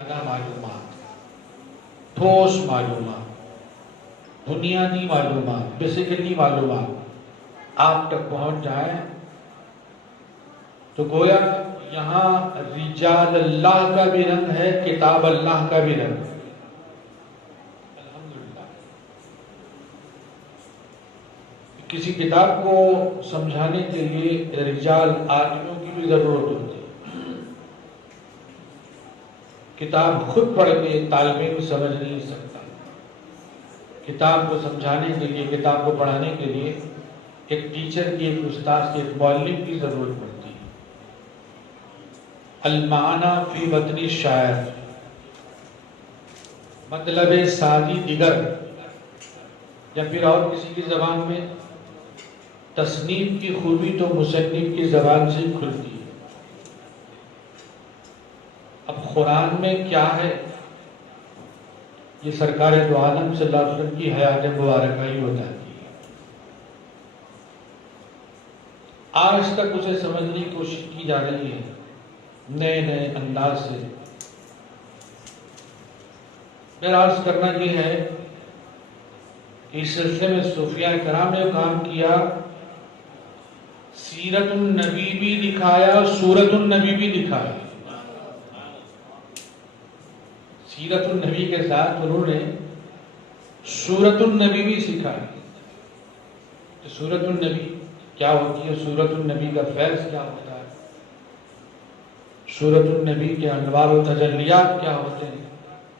معلومات، ٹھوس معلومات، بنیادی معلومات، بیسیکلی معلومات آپ تک پہنچ جائیں تو گویا یہاں رجال اللہ کا بھی رنگ ہے، کتاب اللہ کا بھی رنگ ہے۔ الحمدللہ کسی کتاب کو سمجھانے کے لیے رجال آدمیوں کی بھی ضرورت ہوتی ہے۔ کتاب خود پڑھ کے طالب علم سمجھ نہیں سکتا، کتاب کو سمجھانے کے لیے، کتاب کو پڑھانے کے لیے ایک ٹیچر کی، ایک استاد کی، ایک معلم کی ضرورت پڑتی ہے۔ المعنی فی متن الشاعر، مطلب سادی دیگر، یا پھر اور کسی کی زبان میں تصنیف کی خوبی تو مصنف کی زبان سے کھلتی ہے۔ اب قرآن میں کیا ہے، یہ سرکار دو عالم صلی اللہ علیہ وسلم کی حیات مبارکہ ہی بتاتی ہے۔ آج تک اسے سمجھنے کی کوشش کی جا رہی ہے نئے نئے انداز سے۔ میرا عرض کرنا یہ ہے کہ اس سلسلے میں صوفیاء کرام نے کام کیا، سیرت النبی بھی دکھایا، سورت النبی بھی دکھایا۔ سیرت النبی کے ساتھ انہوں نے سورت النبی بھی سکھائی کہ سورت النبی کیا ہوتی ہے، سورت النبی کا فیض کیا ہوتا ہے، سورت النبی کے انوار و تجلیات کیا ہوتے ہیں۔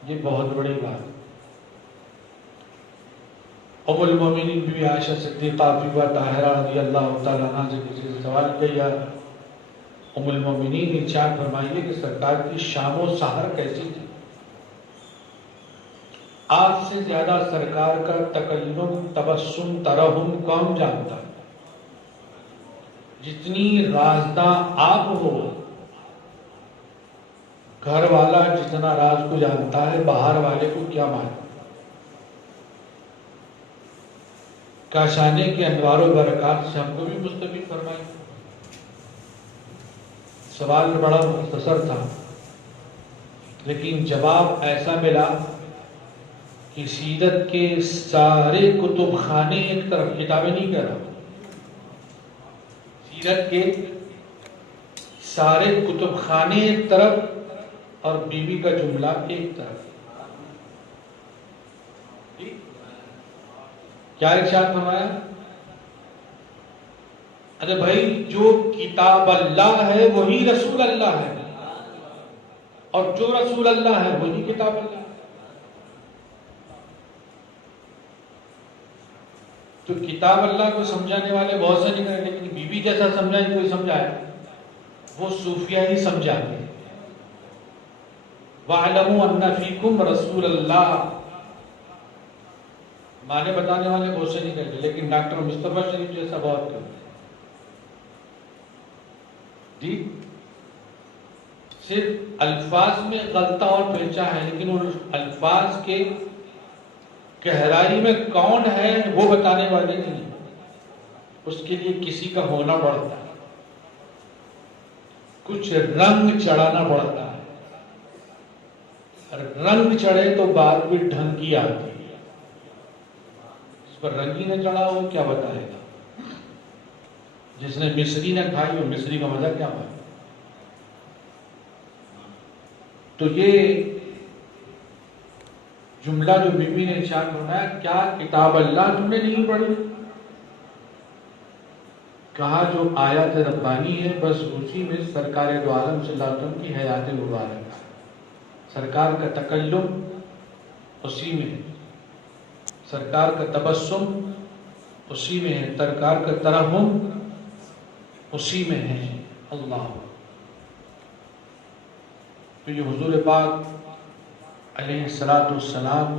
یہ بہت بڑی بات۔ ام المومنین بی عائشہ صدیقہ عفیفہ طاہرہ رضی اللہ تعالیٰ عنہ سے کسی سے سوال کیا، ام المومنین ارشاد فرمائیے کہ سرکار کی شام و سحر کیسی تھی؟ آپ سے زیادہ سرکار کا تکلم، تبسم، ترحم کون جانتا ہے؟ جتنی رازداں آپ ہو، گھر والا جتنا راز کو جانتا ہے، باہر والے کو کیا معلوم؟ کاشانے کے انوار و برکات سے ہم کو بھی مستفید فرمائیں۔ سوال بڑا مختصر تھا لیکن جواب ایسا ملا کہ سیرت کے سارے کتب خانے ایک طرف، کتابیں نہیں کہہ رہا، سیرت کے سارے کتب خانے ایک طرف اور بیوی کا جملہ ایک طرف۔ کیا ارشاد فرمایا؟ ارے بھائی، جو کتاب اللہ ہے وہی رسول اللہ ہے، اور جو رسول اللہ ہے وہی کتاب اللہ ہے۔ تو کتاب اللہ کو سمجھانے والے بہت سے نہیں کریں، لیکن بیوی جیسا سمجھائے کوئی سمجھائے، وہ صوفیہ ہی سمجھاتے ہیں۔ وَاعْلَمُوا أَنَّ فِيكُمْ رَسُولَ اللَّهِ، معنی بتانے والے بہت سے نہیں کرتے، لیکن ڈاکٹر مصطفیٰ شریف جیسا بہت کرتے جی۔ صرف الفاظ میں غلطہ اور پیچا ہے، لیکن ان الفاظ کے گہرائی میں کون ہے وہ بتانے والے نہیں، اس کے لیے کسی کا ہونا پڑتا ہے، کچھ رنگ چڑھانا پڑتا ہے، اور رنگ چڑھے تو بات بھی ڈھنگ کی آتی ہے، اس پر رنگ ہی نہ چڑھا ہو کیا بتائے گا؟ جس نے مصری نہ کھائی ہو، مصری کا مزہ کیا ہوا؟ تو یہ جملہ جو بی بی نے ارشاد فرمایا، کیا کتاب اللہ تم نے نہیں پڑھی؟ کہا جو آیات ربانی ہے بس اسی میں سرکار دو عالم صلی اللہ علیہ وسلم کی حیات مبارکہ، سرکار کا تکلم اسی میں ہے، سرکار کا تبسم اسی میں ہے، سرکار کا ترحم اسی میں ہے۔ اللہ، تو یہ حضور پاک علیہ السلام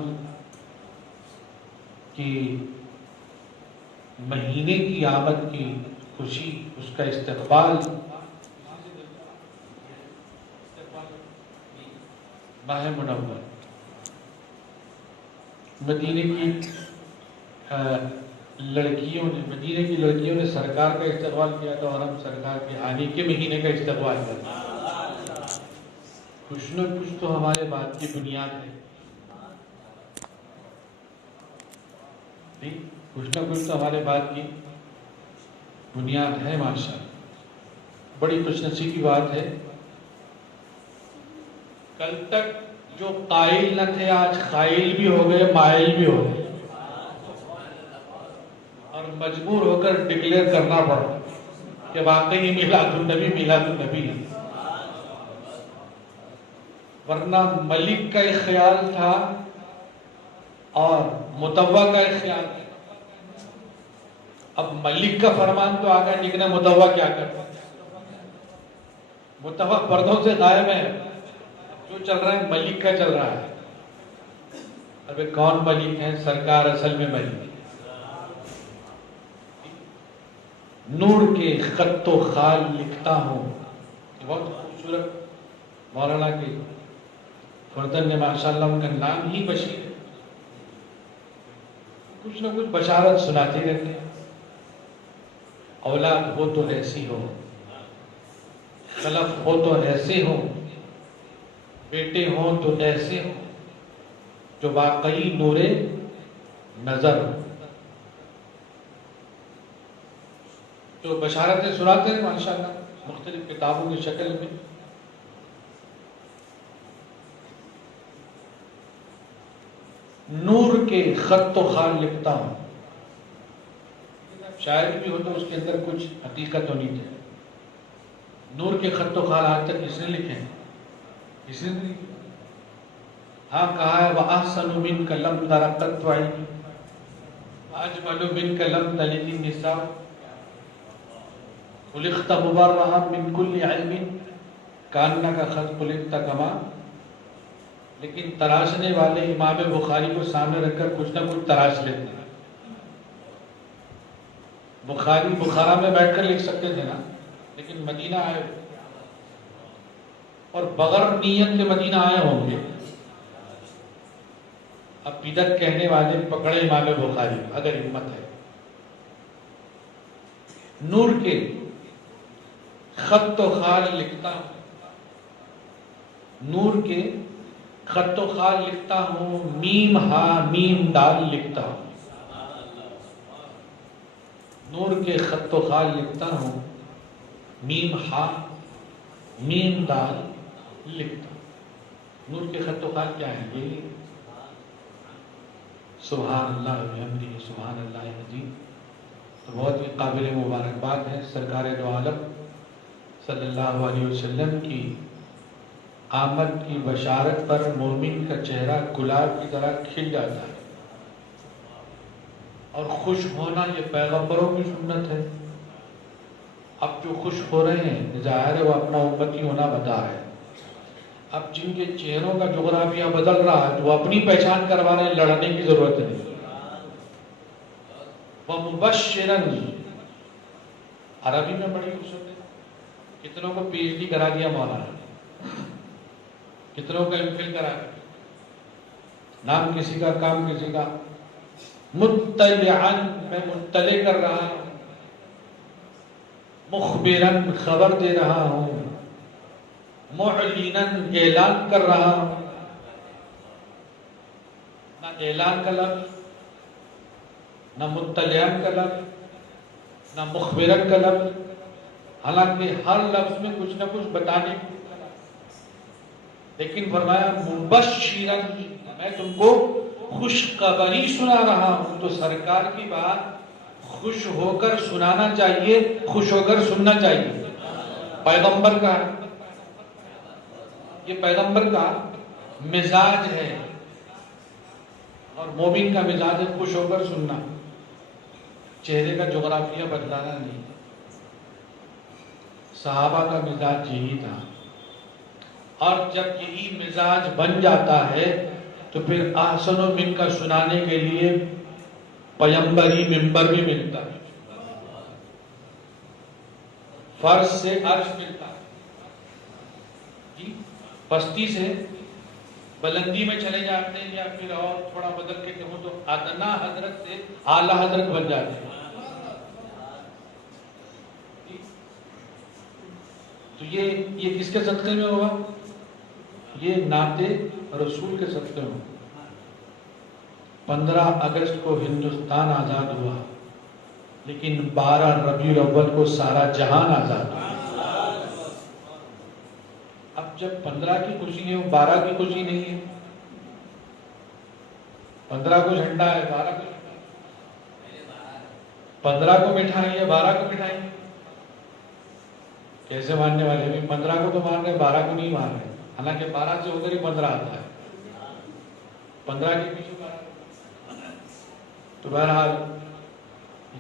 کی مہینے کی آمد کی خوشی، اس کا استقبال، ماہ منور، مدینے کی لڑکیوں نے سرکار کا استقبال کیا تھا، اور ہم سرکار کے آنے کے مہینے کا استقبال کرتے ہیں۔ کچھ نہ کچھ تو ہمارے بات کی بنیاد ہے، کچھ نہ کچھ تو ہمارے بات کی بنیاد ہے ماشاءاللہ۔ بڑی خوش نصیبی کی بات ہے، کل تک جو قائل نہ تھے آج قائل بھی ہو گئے، مائل بھی ہو گئے، اور مجبور ہو کر ڈکلیئر کرنا پڑا کہ واقعی میلاد النبی ہے۔ ورنہ ملک کا ایک خیال تھا اور متوع کا ایک خیال تھا۔ اب ملک کا فرمان تو آ گیا، لیکن متوع کیا کرتا؟ متوع پردوں سے غائب ہے، جو چل رہا ہے ملک کا چل رہا ہے۔ اب کون ملک ہے؟ سرکار اصل میں ملک ہے۔ نور کے خط و خال لکھتا ہوں، بہت خوبصورت مولانا کے فردن نے ماشاءاللہ ان کا نام ہی بشیر ہے، کچھ نہ کچھ بشارت سناتے رہتے ہیں۔ اولاد ہو تو ایسی ہو، خلف ہو تو ایسے ہو، بیٹے ہوں تو ایسے ہو جو واقعی نور نظر ہو۔ تو بشارتیں سناتے ہیں ماشاءاللہ مختلف کتابوں کی شکل میں۔ نور کے خط و خال لکھتا ہوں، شاعری بھی ہو تو اس کے اندر کچھ حقیقت ہونی چاہیے۔ نور کے خط و خال آج تک کس نے لکھے ہیں؟ کس نے لکھے؟ ہاں کہا ہے وَأَحْسَنُ مِنْكَ لَمْ تَرَ قَطُّ عَيْنِي وَأَجْمَلُ مِنْكَ لَمْ تَلِدِ النِّسَاءُ خُلِقْتَ مُبَرَّئًا مِنْ كُلِّ عَيْبٍ كَأَنَّكَ قَدْ خُلِقْتَ كَمَا۔ لیکن تراشنے والے امام بخاری کو سامنے رکھ کر کچھ نہ کچھ تراش لیتے ہیں۔ بخاری بخارا میں بیٹھ کر لکھ سکتے تھے نا، لیکن مدینہ آئے اور بغیر نیت کے مدینہ آئے ہوں گے۔ اب بدعت کہنے والے پکڑے امام بخاری اگر ہمت ہے۔ نور کے خط و خال لکھتا ہوں، نور کے خط و خال لکھتا ہوں، میم ہا میم دال لکھتا ہوں۔ نور کے خط و خال لکھتا ہوں، میم ہا میم دال لکھتا ہوں۔ نور کے خط و خال کیا ہے؟ یہ سبحان اللہ وبحمدہ سبحان اللہ العظیم۔ تو بہت ہی قابل مبارکباد ہے، سرکار دو عالم صلی اللہ علیہ وسلم کی آمد کی بشارت پر مومن کا چہرہ گلاب کی طرح کھل جاتا ہے، اور خوش ہونا یہ پیغمبروں کی سنت ہے۔ اب جو خوش ہو رہے ہیں ظاہر ہے وہ اپنا امتی ہونا بتا ہے۔ اب جن کے چہروں کا جغرافیہ بدل رہا ہے تو وہ اپنی پہچان کروا رہے ہیں، لڑنے کی ضرورت نہیں۔ وَمُبَشِّرًا، عربی میں بڑی خوبصورت ہے، کتنوں کو پی ایچ ڈی کرا دیا مولانا، کتنوں کا ایم فل کرا دیا، نام کسی کا کام کسی کا۔ مطلعاً، میں مطلع کر رہا ہوں، مخبراً، خبر دے رہا ہوں، معلناً، اعلان کر رہا ہوں۔ نہ اعلان کا لفظ، نہ مطلعاً کا لفظ، نہ مخبراً کا لفظ، حالانکہ ہر لفظ میں کچھ نہ کچھ بتانے کی، لیکن فرمایا مبشراً، میں تم کو خوشخبری سنا رہا ہوں۔ تو سرکار کی بات خوش ہو کر سنانا چاہیے، خوش ہو کر سننا چاہیے۔ پیغمبر کا یہ پیغمبر کا مزاج ہے، اور مومن کا مزاج ہے خوش ہو کر سننا، چہرے کا جغرافیہ بدلانا نہیں۔ صحابہ کا مزاج یہی تھا، اور جب یہی مزاج بن جاتا ہے تو پھر احسن و من کا سنانے کے لیے پیمبری ممبر بھی ملتا ہے، فرش سے عرش ملتا ہے، جی پستی سے بلندی میں چلے جاتے ہیں، یا پھر اور تھوڑا بدل کے کہوں تو ادنا حضرت سے اعلی حضرت بن جاتے ہیں۔ تو یہ کس کے صدقے میں ہوگا؟ یہ نعت رسول کے صدقے ہوں۔ 15 اگست کو ہندوستان آزاد ہوا، لیکن 12 ربیع الاول کو سارا جہان آزاد ہوا۔ اب جب 15 کی خوشی ہے، 12 کی خوشی نہیں ہے۔ 15 کو جھنڈا ہے، 12 کو جھنڈا ہے، 15 کو مٹھائی ہے، 12 کو مٹھائی ہے۔ کیسے ماننے والے بھی 15 کو تو مان رہے، 12 کو نہیں مان رہے، حالانکہ 12 سے ادھر ہی 15 آتا ہے، 15 کے پیچھے 12۔ تو بہرحال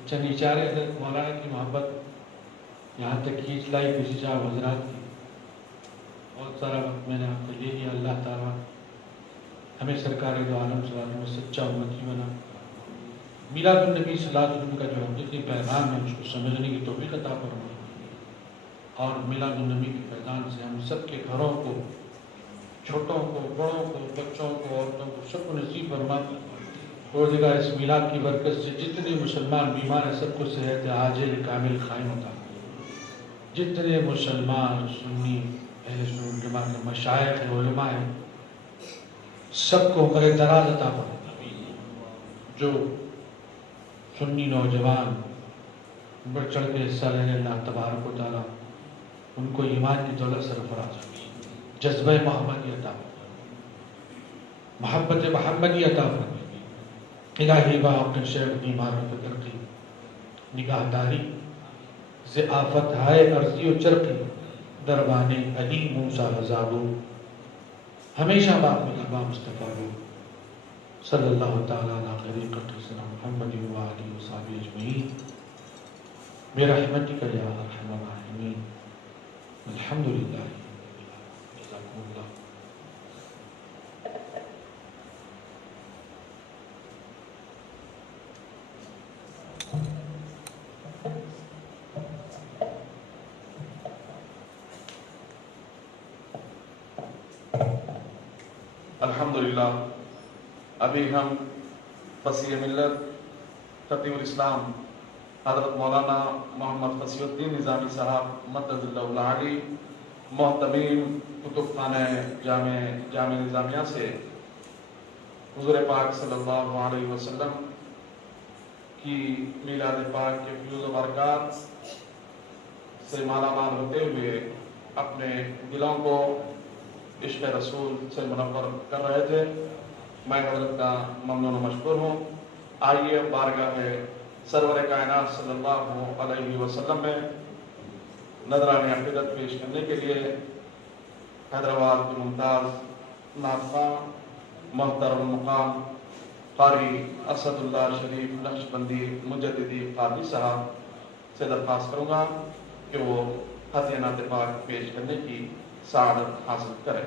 چند اشارے حضرت مولانا کی محبت یہاں تک کھینچ لائی کسی صاحب حضرات کی۔ بہت سارا وقت میں نے آپ کو لے لیا۔ اللہ تعالیٰ ہمیں سرکار دو عالم صلی اللہ علیہ وسلم سچا امتی بنا۔ میلاد النبی صلی اللہ علیہ وسلم کا جو حقیقی پیغام ہے اس کو سمجھنے کی توفیق عطا فرمائے، اور میلاد النبی کے فیضان سے ہم سب کے گھروں کو، چھوٹوں کو، بڑوں کو، بچوں کو، عورتوں کو، سب کو نصیب فرما۔ اور جگہ اس میلاد کی برکت سے جتنے مسلمان بیمار ہیں سب کو صحت عاجل کامل قائم ہوتا۔ جتنے مسلمان سنی اہل سنت جماعت کے مشائخ علماء ہیں سب کو عمر دراز عطا فرما۔ جو سنی نوجوان بڑھ چڑھ کے حصہ لے رہے اللہ تبارک و تعالیٰ ان کو ایمان کی دولت سرفراز، جذبہ محمدی عطا فرما، محبت محمدی عطا فرما۔ الہی با اپنے شیخ بیمار و فکر کی نگاہ داری سے آفت ہائے عرضی و چرخی دربان علی موسیٰ غزابو ہمیشہ باپ مصطفیٰ مصطفیٰ ہو صلی اللہ تعالیٰ علیہ خیر قدر سنا محمد و آلہ و صحبہ اجمعین برحمتک یا ارحم الراحمین الحمدللہ۔ جزاکم اللہ۔ الحمدللہ ابھی ہم فصیح ملت خطیب الاسلام حضرت مولانا محمد فصیح الدین نظامی صاحب مدد اللہ علی محتمیم کتب خانہ جامع نظامیہ سے حضور پاک صلی اللہ علیہ وسلم کی میلاد پاک کے فیوز و برکات سے مالا مال ہوتے ہوئے اپنے دلوں کو عشق رسول سے منور کر رہے تھے۔ میں حضرت کا ممنون و مشکور ہوں۔ آئیے بارگاہ سرور کائنات صلی اللہ علیہ وسلم میں نذران عقیدت پیش کرنے کے لیے حیدرآباد کے ممتاز نعت خواں محترم مقام قاری اسد اللہ شریف نقشبندی مجددی قادری صاحب سے درخواست کروں گا کہ وہ خط نعت پاک پیش کرنے کی سعادت حاصل کرے۔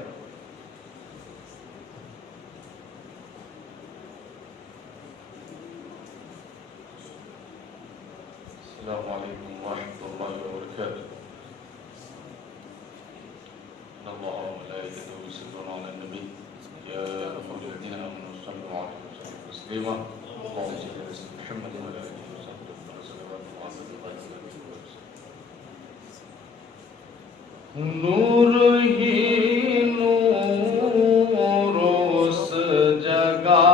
السلام علیکم ورحمۃ اللہ وبرکاتہ۔ ان اللہ وملائکتہ یصلون علی النبی یا ایھا الذین آمنوا صلوا علیہ وسلم تسلیما اللهم صل علی سیدنا محمد وعلی آلہ وصحبہ وسلم۔ نور ہی نور اس جگہ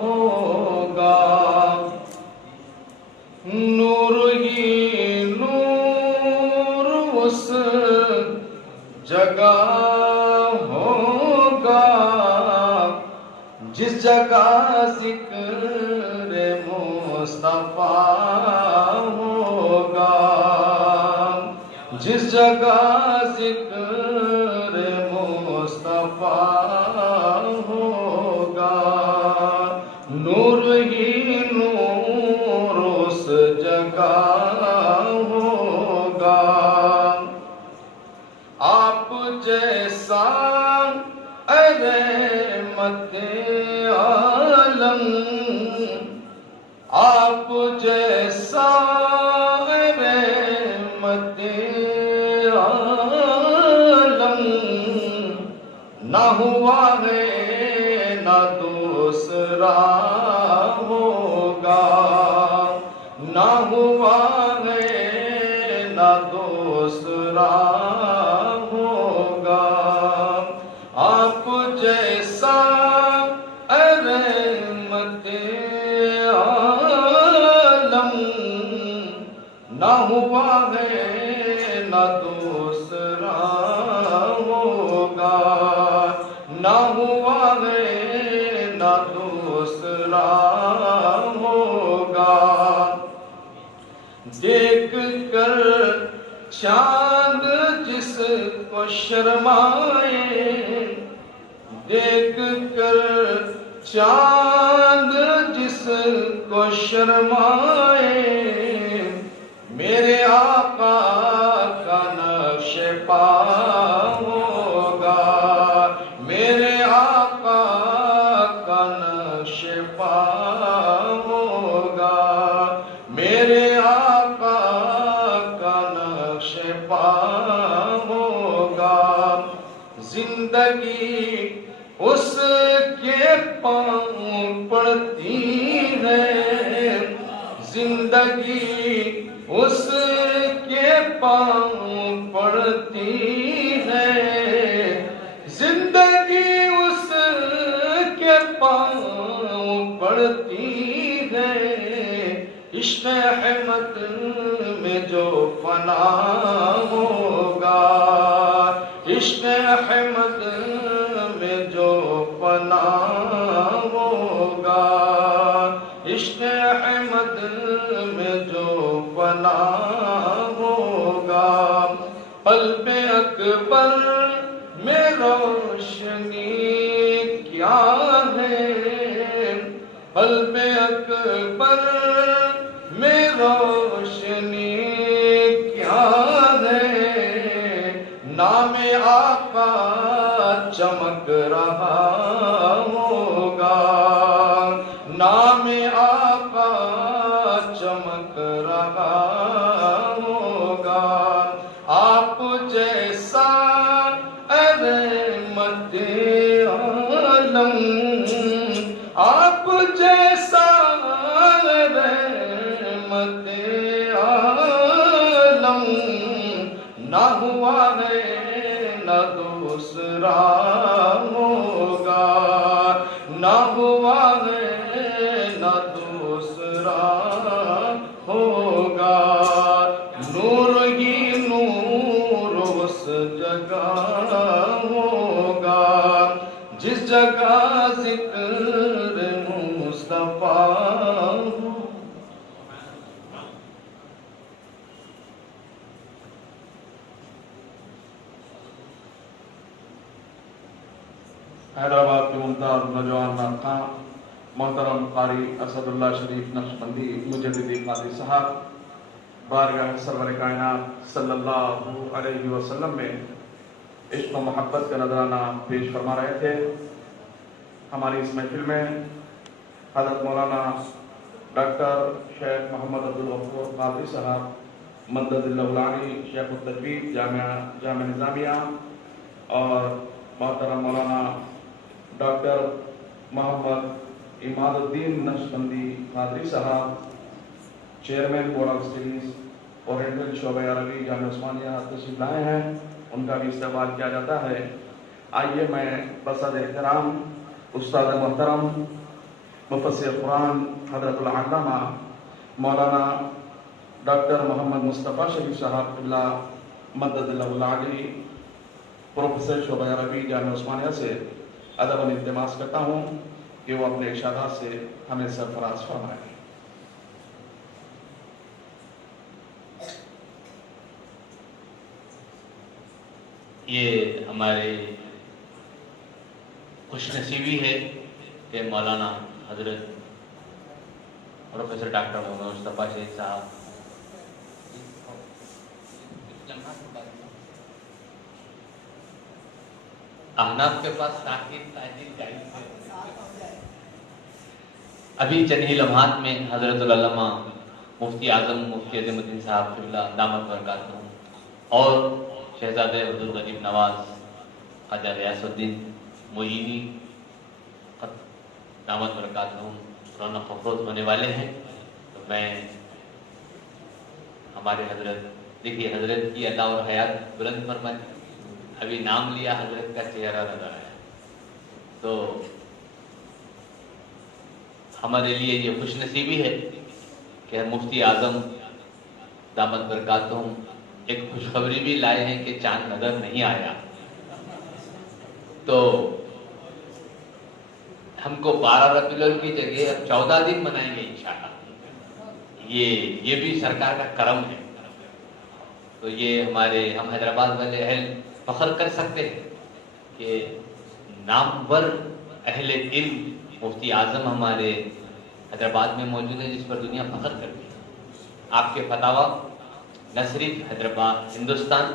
ہوگا، نور ہی نور اس جگہ ہوگا جس جگہ ذکر مصطفیٰ ہوگا، جس جگہ ذکر مصطفیٰ ہوگا، نور ہی نور اس جگہ ہوگا۔ آپ جیسا رحمت عالم، آپ جیسا رحمت عالم نہ ہوا ہے نہ دوسرا ہوگا، نہ ہوا ہے نہ دوسرا ہوگا۔ آپ جیسا رحمت عالم نہ ہوا ہے نہ دوسرا ہوگا، نہ ہوا ہے نہ دوسرا ہوگا۔ دیکھ کر چاند جس کو شرمائے، دیکھ کر چاند جس کو شرمائے، میرے آقا کا نقش پا ہوگا، میرے آقا کا نقش پا ہوگا، میرے آقا کا نقش پا ہوگا۔ زندگی اس کے پاؤں پڑتی ہے، زندگی اس کے پاؤں پڑتی ہے، زندگی اس کے پاؤں پڑتی ہے۔ عشق احمد میں جو فنا ہوگا، عشق احمد میں جو فنا ہوگا، عشق احمد میں جو فنا ہوگا۔ قلب اکبر میں روشنی کیا ہے، قلب اکبر میں روشنی کیا ہے، نام آقا چمک رہا ہوگا، نام آقا چمک رہا ہوگا۔ آپ جیسا رحمت عالم، آپ جیسا رحمت عالم نہ ہوا ہے نہ دوسرا ہوگا، نہ ہوا ہے نہ دوسرا ہوگا۔ نور ہی نور اس جگہ ہوگا جس جگہ ذکر مصطفیٰ ہو۔ حیدرآباد کے ممتاز نوجوان ناطقاں محترم قاری اسد اللہ شریف نقشبندی مجددی قادری صاحب بارگاہ سرور کائنات صلی اللہ علیہ وسلم میں عشق و محبت کا نذرانہ پیش فرما رہے تھے۔ ہماری اس محفل میں حضرت مولانا ڈاکٹر شیخ محمد عبدالغفور قادری صاحب مدد اللہ العالی شیخ التجوید جامعہ نظامیہ اور محترم مولانا ڈاکٹر محمد اماد الدین نقشبندی قادری صاحب chairman board of studies oriental شعبہ عربی جامعہ عثمانیہ تشریف لائے ہیں، ان کا بھی استقبال کیا جاتا ہے۔ آئیے میں بصد احترام استاد محترم مفسر قرآن حضرت العلامہ مولانا ڈاکٹر محمد مصطفیٰ شریف صاحب قبلہ مدد اللہ العالی پروفیسر شعبہ عربی جامعہ عثمانیہ سے ادب التماس کرتا ہوں کہ وہ اپنے ارشادات سے ہمیں سرفراز فرمائیں۔ یہ ہماری خوش نصیبی ہے کہ مولانا حضرت پروفیسر ڈاکٹر محمد مصطفیٰ شریف صاحب احناف کے پاس تاکید تعجیل جائز ہے۔ ابھی چند ہی لمحات میں حضرت العلامہ مفتی اعظم مفتی عظیم الدین صاحب قبلہ دامت برکاتہم اور شہزادے عبدالغریب نواز خواجہ غیاث الدین معینی دامت برکاتہم رونق افروز ہونے والے ہیں، تو میں ہمارے حضرت دیکھیے حضرت کی اللہ اور حیات بلند فرمائے، ابھی نام لیا حضرت کا چہرہ نظر آیا، تو ہمارے لیے یہ خوش نصیبی ہے کہ مفتی اعظم دامت برکاتہم ایک خوشخبری بھی لائے ہیں کہ چاند نظر نہیں آیا. تو ہم کو 12 ربیع الاول کی جگہ اب 14 دن منائیں گے انشاءاللہ. یہ بھی سرکار کا کرم ہے. تو یہ ہم حیدرآباد والے اہل فخر کر سکتے ہیں کہ نامور اہل علم مفتی اعظم ہمارے حیدرآباد میں موجود ہے، جس پر دنیا فخر کرتی ہے. آپ کے فتاوا نہ صرف حیدرآباد، ہندوستان،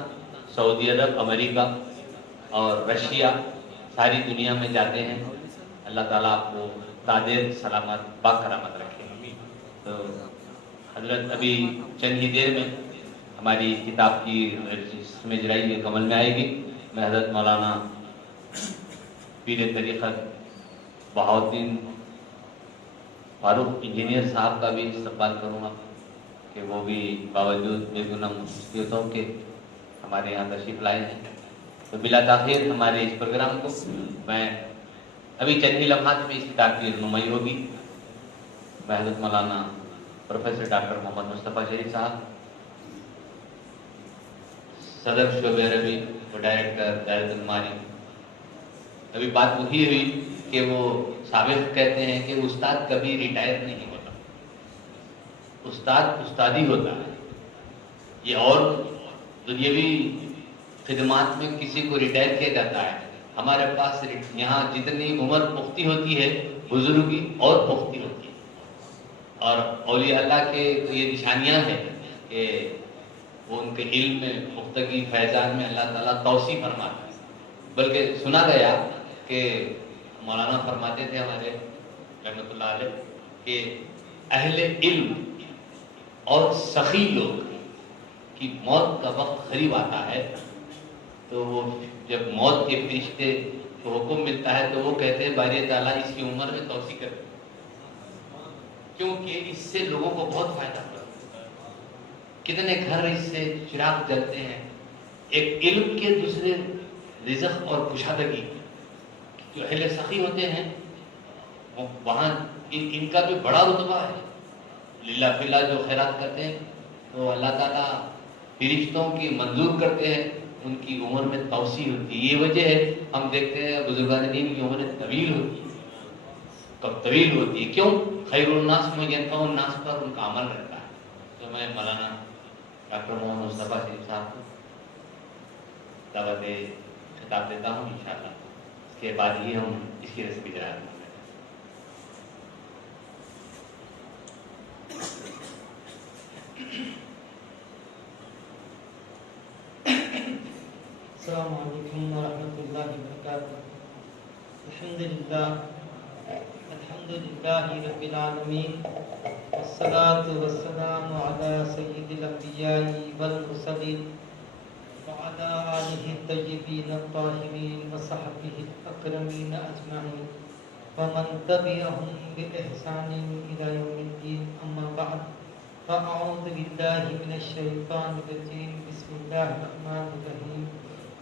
سعودی عرب، امریکہ اور رشیا، ساری دنیا میں جاتے ہیں. اللہ تعالیٰ آپ کو قادر سلامت باکرامت رکھے. تو حضرت ابھی چند ہی دیر میں ہماری کتاب کی میں جرائی کے عمل میں آئے گی. میں حضرت مولانا پیر طریقت بہاؤالدین فاروق انجینئر صاحب کا بھی استقبال کروں گا کہ وہ بھی باوجود بے گناہ مصیبتوں کے ہمارے یہاں تشریف لائے ہیں. تو بلا تاخیر ہمارے اس پروگرام کو میں ابھی چند ہی لمحات میں اس کتاب کی رونمائی ہوگی. میں حضرت مولانا پروفیسر ڈاکٹر محمد مصطفیٰ شریف صاحب، صدر شعبہ عربی و ڈائریکٹر دائرۃ المعارف. ابھی بات وہی ہوئی کہ وہ سابق کہتے ہیں کہ استاد کبھی ریٹائر نہیں ہوتا، استاد استادی ہوتا ہے. یہ اور دنیاوی خدمات میں کسی کو ریٹائر کیا جاتا ہے. ہمارے پاس یہاں جتنی عمر پختی ہوتی ہے بزرگی اور پختی ہوتی ہے. اور اولیاء اللہ کے تو یہ نشانیاں ہیں کہ وہ ان کے علم میں پختگی فیضان میں اللہ تعالیٰ توسیع فرماتا ہے. بلکہ سنا گیا کہ مولانا فرماتے تھے ہمارے رحمۃ اللہ علیہ کہ اہل علم اور سخی لوگ کی موت کا وقت قریب آتا ہے تو وہ جب موت کے فرشتے کو حکم ملتا ہے تو وہ کہتے ہیں باری تعالیٰ اس کی عمر میں توسیع کر دے، کیونکہ اس سے لوگوں کو بہت فائدہ ہوتا ہے. کتنے گھر اس سے چراغ جلتے ہیں. ایک علم کے دوسرے رزق اور کشادگی. جو اہل سخی ہوتے ہیں وہاں ان کا بھی بڑا رتبہ ہے. للہ فی اللہ جو خیرات کرتے ہیں تو اللہ تعالیٰ فرشتوں کی منظور کرتے ہیں، ان کی عمر میں توسیع ہوتی ہے. یہ وجہ ہے ہم دیکھتے ہیں بزرگان دین کی عمریں طویل ہوتی ہے. کب طویل ہوتی ہے؟ کیوں؟ خیر الناس میں ینفع الناس پر ان کا عمل رہتا ہے. تو میں مولانا ڈاکٹر محمد مصطفیٰ شریف صاحب کو دعوت خطاب دیتا ہوں. انشاءاللہ اس کے بعد ہی ہم اس کی رسمی اجرا کریں. السلام علیکم ورحمۃ اللہ وبرکاتہ. الحمد للہ رب العالمین والصلاة والسلام علی سید الانبیاء والمرسلین وعلی آلہ الطیبین الطاہرین وصحبہ الاکرمین اجمعین ومن تبعہم بإحسان الی یوم الدین. اما بعد فاعوذ باللہ من الشیطان الرجیم. بسم اللہ الرحمن الرحیم.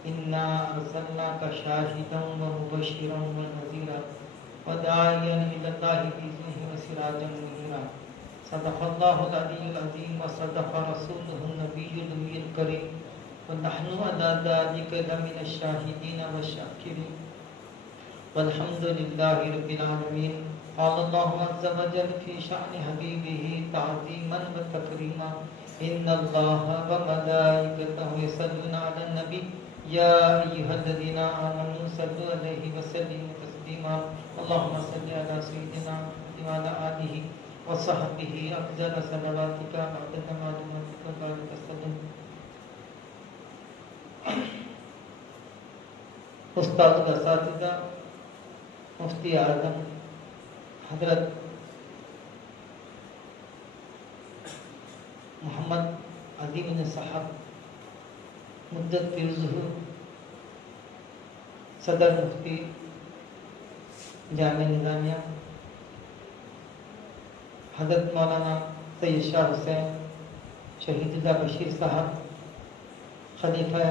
انا ارسلناک شاہدا ومبشرا ونذیرا وداعیا الی اللہ باذنہ وسراجا منیرا. صدق اللہ العلی العظیم وصدق رسولہ النبی الامی الکریم ونحن علی ذلک لمن الشاہدین والشاکرین والحمد للہ رب العالمین. قال اللہ عز وجل فی شأن حبیبہ تعظیما وتکریما. ان اللہ وملائکتہ یصلون علی النبی یا ایھا الذین آمنوا صلوا علیہ وسلموا تسلیما. اللهم صل علی سیدنا وعلی آلہ وصحبہ افضل صلواتک وعدد معلوماتک وبارک وسلم. استاد و اساتذہ، مفتی اعظم حضرت محمد عظیم صاحب مدت فی الظہور، صدر مفتی جامعہ نظامیہ، حضرت مولانا سید شاہ حسین شہید اللہ بشیر صاحب، خلیفہ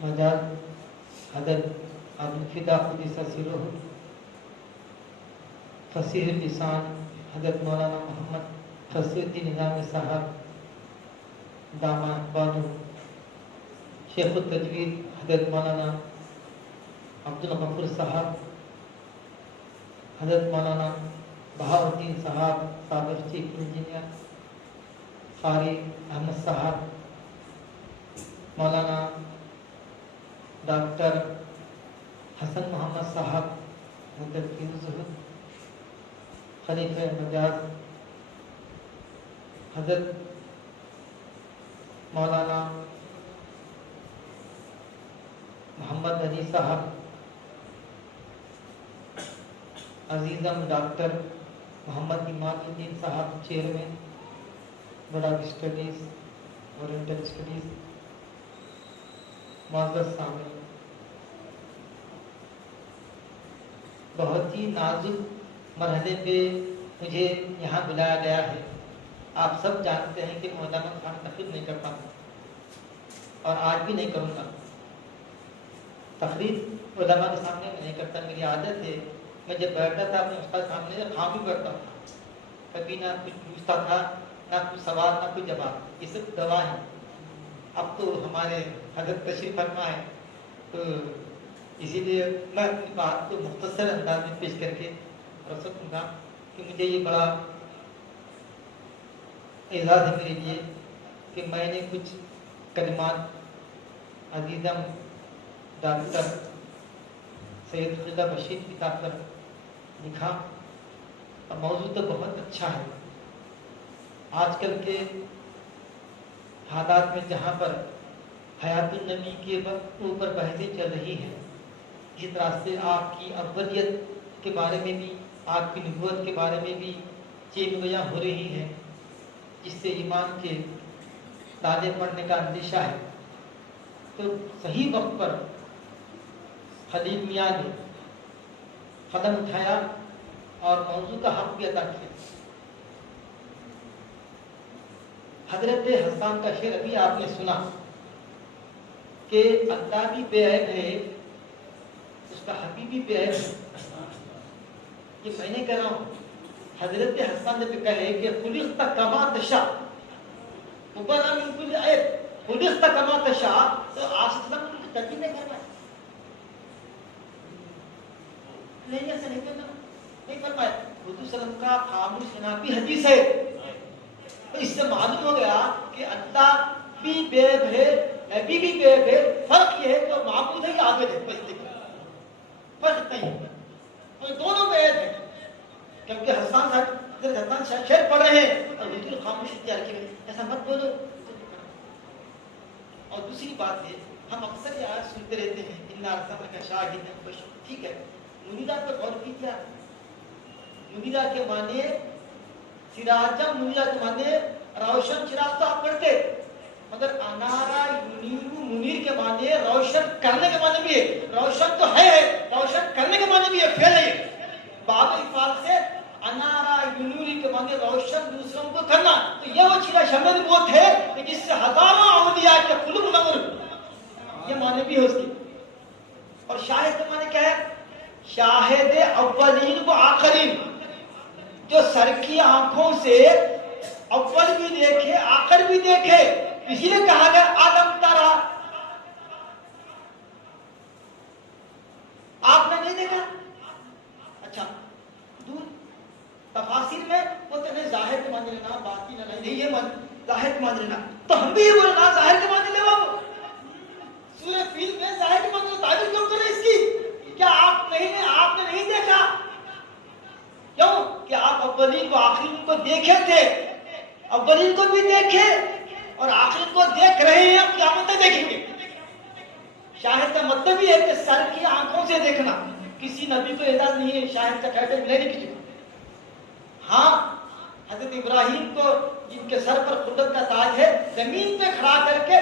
مجاز حضرت الفدا قدس سرہ فصیح لسان حضرت مولانا محمد فصیح الدین نظامی صاحب داماد بانو، شیخ التجوید حضرت مولانا عبد الغفور صاحب، حضرت مولانا بہاؤالدین صاحب سابق چیف انجینئر، قاری احمد صاحب، مولانا ڈاکٹر حسن محمد صاحب، حضرت فیروز الحق خلیفہ مجاز، حضرت مولانا محمد علی صاحب، عزیزم ڈاکٹر محمد امام الدین صاحب chairman block studies oriental studies, معزز سامعین، بہت ہی نازک مرحلے پہ مجھے یہاں بلایا گیا ہے۔ آپ سب جانتے ہیں کہ میں علامہ خان تقریر نہیں کرتا ہوں اور آج بھی نہیں کروں گا۔ تقریر علماء کے سامنے میں نہیں کرتا، میری عادت ہے میں جب بیٹھتا تھا اپنے استاد سامنے خام بھی بیٹھتا تھا، کبھی نہ کچھ پوچھتا تھا، نہ کچھ سوال نہ کچھ جواب، یہ سب گواہ ہے۔ اب تو ہمارے حضرت تشریف فرما ہے، تو اسی لیے میں اپنی بات کو مختصر انداز میں پیش کر کے رخصت کروں گا کہ مجھے یہ بڑا اعزاز ہے میرے لیے کہ میں نے کچھ کلمات عزیزم ڈاکٹر سید خلیلہ بشیر کی کتاب پر لکھا، اور موضوع تو بہت اچھا ہے۔ آج کل کے حالات میں جہاں پر حیات النبی کے اوپر بحثیں چل رہی ہیں، اس طرح سے آپ کی اولیت کے بارے میں بھی، آپ کی نبوت کے بارے میں بھی چین گویاں ہو رہی ہیں، جس سے ایمان کے دانے پڑنے کا اندیشہ ہے۔ تو صحیح وقت پر خلیل میاں نے قدم اٹھایا اور موضوع کا حق بھی ادا کیا۔ حضرت حسان کا شعر ابھی آپ نے سنا کہ اللہ بھی بے عیب ہے، اس کا حبیب بھی بے عیب ہے۔ یہ میں نے کہہ رہا ہوں، حضرت حسان نے کہا ہے کہ خلقت کما تشاء وبرأ من کل عیب، خلقت کما تشاء، تو آسمان کی ترتیب نہیں کرنا نہیں، ایسا نہیں کرنا، نہیں فرمایا۔ حضور صلی اللہ علیہ وسلم کا خاموش انافی حدیث ہے، تو اس سے معلوم ہو گیا کہ اللہ بھی بے عیب ہے، نبی بھی بے عیب ہے۔ فرق یہ ہے کہ وہ معبود ہے یا عابد ہے، بس فرق نہیں ہے، تو دونوں بے عیب ہے۔ کیونکہ حسان شعر پڑھ رہے ہیں اور حضور خاموش اختیار کیے، ایسا مت بولو۔ اور دوسری بات ہے، ہم اکثر یہ آیت سنتے رہتے ہیں، اِنَّا أَرْسَلْنَاكَ شَاهِدًا وَبَشِيرًا، ٹھیک ہے، منیرہ پر غور کیجیے۔ منیرہ کے معنی سراجا، منیرہ کے معنی روشن چراغ تو آپ پڑھتے، مگر انارا ینیرو منیر کے معنی روشن کرنے کے معنی بھی ہے، روشن تو ہے، روشن کرنے کے معنی بھی ہے، فعل ہے۔ باب افعال سے انارا ینوری کے معنی روشن دوسروں کو کرنا، تو یہ وہ چیز شمل نبوت ہے کہ جس سے ہزاروں اولیاء کے قلوب نور، یہ معنی بھی ہے اس کی۔ اور شاہد کے معنی کیا ہے؟ شاہد اولین و آخرین، جو سر کی آنکھوں سے اول بھی دیکھے آخر بھی دیکھے، اسی لیے کہا گیا آدم ترا، آپ نے نہیں دیکھا؟ اچھا، دور تفاسیر میں بولتے ہیں ظاہر کے معنی لینا، باطن نہیں، یہ ظاہر کے معنی لینا، تو ہم بھی یہ بولنا ظاہر کے معنی لے بابو۔ سورہ فیل میں ظاہر کے معنی تعبیر کیوں کریں اس کی؟ کیا آپ نے نہیں دیکھا؟ کیوں کہ آپ اولین کو آخرین کو دیکھے تھے، اولین کو بھی دیکھے اور آخرین کو دیکھ رہے ہیں، قیامت تک دیکھیں گے۔ شاہد کا مطلب یہ ہے کہ سر کی آنکھوں سے دیکھنا، کسی نبی کو اعزاز نہیں ہے شاہد کا کہتے ملے نہیں کسی کو۔ ہاں، حضرت ابراہیم کو جن کے سر پر قدرت کا تاج ہے، زمین پہ کھڑا کر کے